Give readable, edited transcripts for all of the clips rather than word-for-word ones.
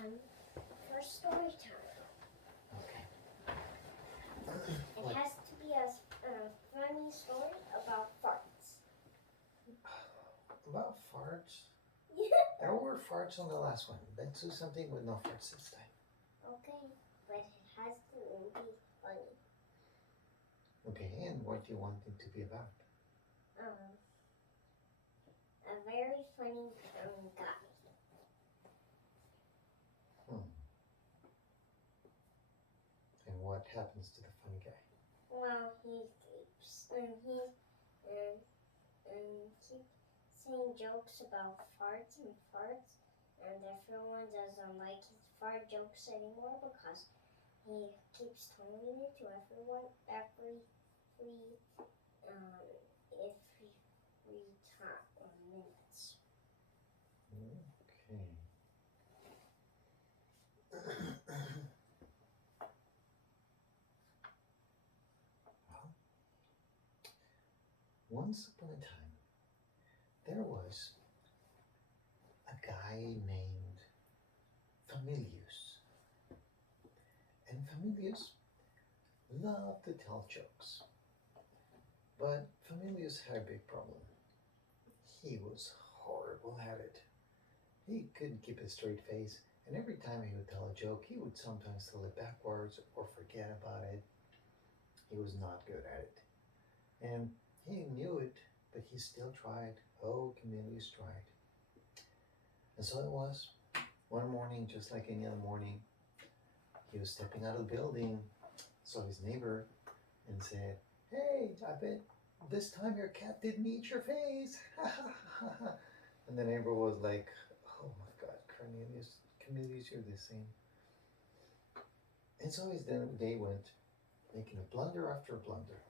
time for story time. Okay. It has to be a funny story about farts. About farts? Yeah. There were farts on the last one. Let's do something with no farts this time. Okay, but it has to be funny. Okay, and what do you want it to be about? Um, a very funny guy. Hmm. And what happens to the funny guy? Well, he keeps keep saying jokes about farts, and everyone doesn't like his fart jokes anymore because he keeps telling it to everyone every time minutes. Okay. Well, once upon a time, there was a guy named Familius. And Familius loved to tell jokes. But Familius had a big problem. He was horrible at it. He couldn't keep a straight face, and every time he would tell a joke, he would sometimes tell it backwards or forget about it. He was not good at it. And he knew it, but he still tried. Oh, Camillus tried. And so it was. One morning, just like any other morning, he was stepping out of the building, saw his neighbor, and said, "Hey, I bet this time your cat didn't eat your face." And the neighbor was like, "Oh my God, Cornelius, you're the same." And so his day went, making a blunder after a blunder,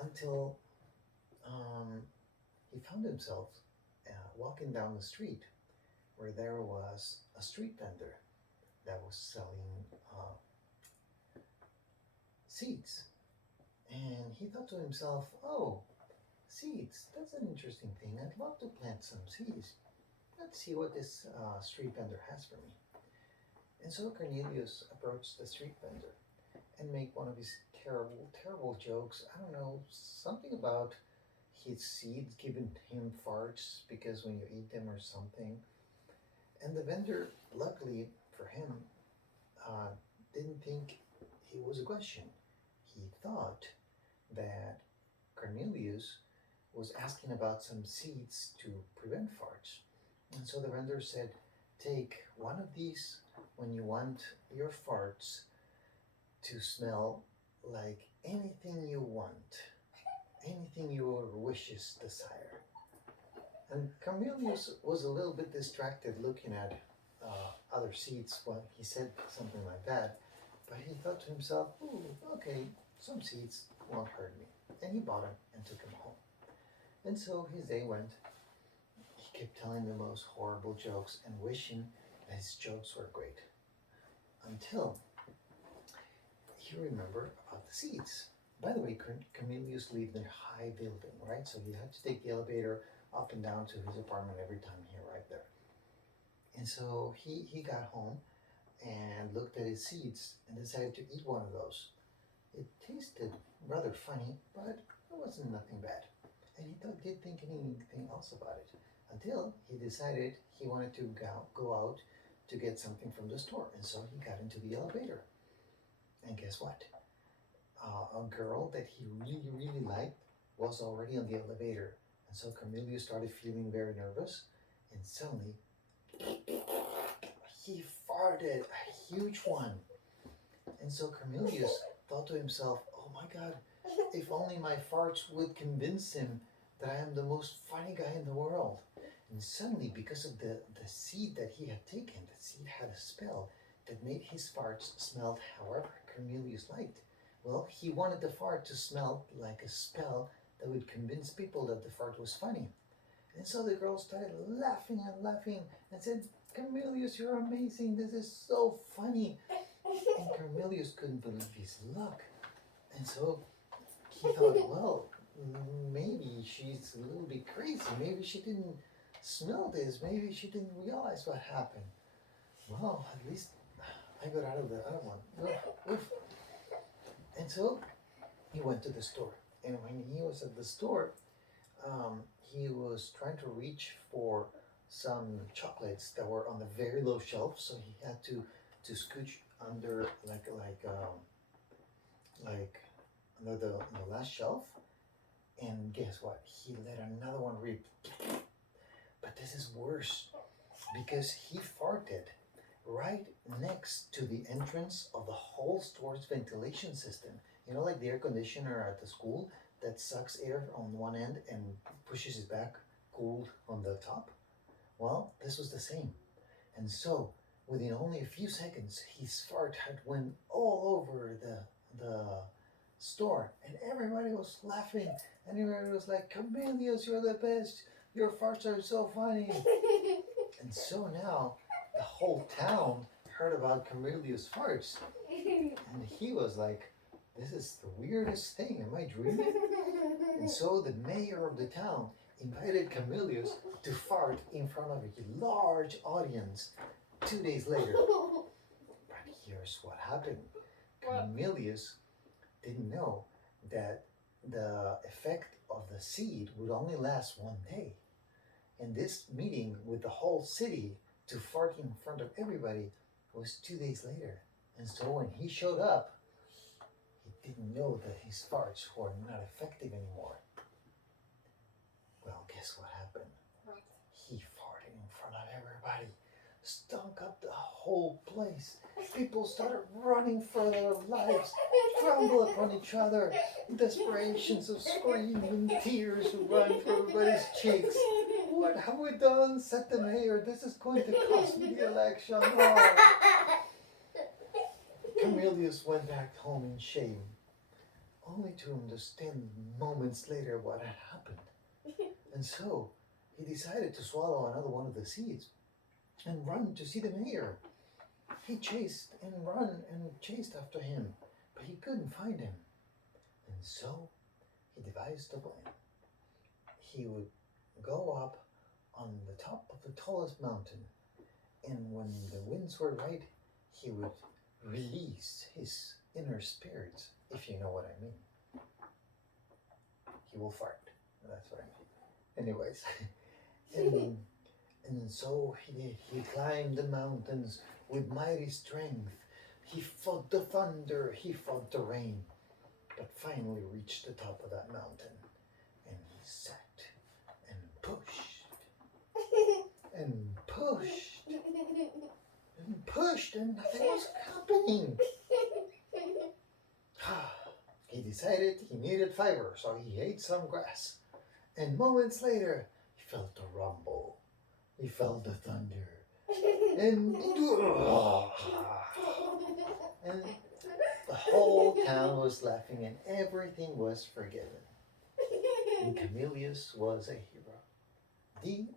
until um, he found himself walking down the street where there was a street vendor that was selling seeds. And he thought to himself, "Oh, seeds, that's an interesting thing. I'd love to plant some seeds. Let's see what this street vendor has for me." And so Cornelius approached the street vendor and made one of his terrible, terrible jokes. I don't know, something about his seeds giving him farts because when you eat them or something. And the vendor, luckily for him, uh, didn't think it was a question. He thought that Cornelius was asking about some seeds to prevent farts. And so the vendor said, "Take one of these when you want your farts to smell like anything you want, anything your wishes desire." And Cornelius was a little bit distracted looking at other seeds when he said something like that. But he thought to himself, "Ooh, okay, some seeds won't hurt me." And he bought them and took them home. And so his day went. He kept telling the most horrible jokes and wishing that his jokes were great. Until he remembered about the seeds. By the way, Cornelius lived in a high building, right? So he had to take the elevator up and down to his apartment every time he arrived there. And so he got home and looked at his seeds and decided to eat one of those. It tasted rather funny, but it wasn't nothing bad. And he didn't think anything else about it until he decided he wanted to go out to get something from the store. And so he got into the elevator. And guess what? A girl that he really, really liked was already on the elevator. And so Cornelius started feeling very nervous. And suddenly, he farted a huge one. And so Cornelius thought to himself, "Oh my God, if only my farts would convince him that I am the most funny guy in the world." And suddenly, because of the seed that he had taken, the seed had a spell that made his farts smell however Cornelius liked. Well, he wanted the fart to smell like a spell that would convince people that the fart was funny. And so the girl started laughing and laughing and said, "Cornelius, you're amazing. This is so funny." And Cornelius couldn't believe his luck. And so he thought, well, maybe she's a little bit crazy. Maybe she didn't smell this. Maybe she didn't realize what happened. Well, at least I got out of the other one. Oof, oof. And so he went to the store. And when he was at the store, he was trying to reach for some chocolates that were on the very low shelf. So he had to scooch under like under the last shelf. And guess what? He let another one rip. But this is worse because he farted right next to the entrance of the whole store's ventilation system. You know, like the air conditioner at the school that sucks air on one end and pushes it back cooled on the top? Well, this was the same. And so, within only a few seconds, his fart had went all over the store, and everybody was laughing, and everybody was like, "Camellias, you're the best. Your farts are so funny." And so now the whole town heard about Camellia's farts, and he was like, "This is the weirdest thing. Am I dreaming?" And so the mayor of the town invited Camillus to fart in front of a large audience 2 days later. But here's what happened. Camillus didn't know that the effect of the seed would only last one day. And this meeting with the whole city to fart in front of everybody was 2 days later. And so when he showed up, he didn't know that his farts were not effective anymore. Well, guess what happened? What? He farted in front of everybody, stunk up the whole place. People started running for their lives, crumble upon each other, desperations of scream and tears run from everybody's cheeks. What have we done? Said the mayor. This is going to cost me the election. Oh. Camillus went back home in shame, only to understand moments later what had happened. And so he decided to swallow another one of the seeds and run to see the mayor. He chased and run and chased after him, but he couldn't find him. And so he devised a plan. He would go up on the top of the tallest mountain, and when the winds were right, he would release his inner spirits, if you know what I mean. He will fart. That's what I mean. Anyways, and so he climbed the mountains with mighty strength. He fought the thunder, he fought the rain, but finally reached the top of that mountain. And he sat and pushed and pushed and pushed, and nothing was happening. He decided he needed fiber, so he ate some grass. And moments later, he felt the rumble. He felt the thunder. And the whole town was laughing and everything was forgiven. And Camillus was a hero. The end.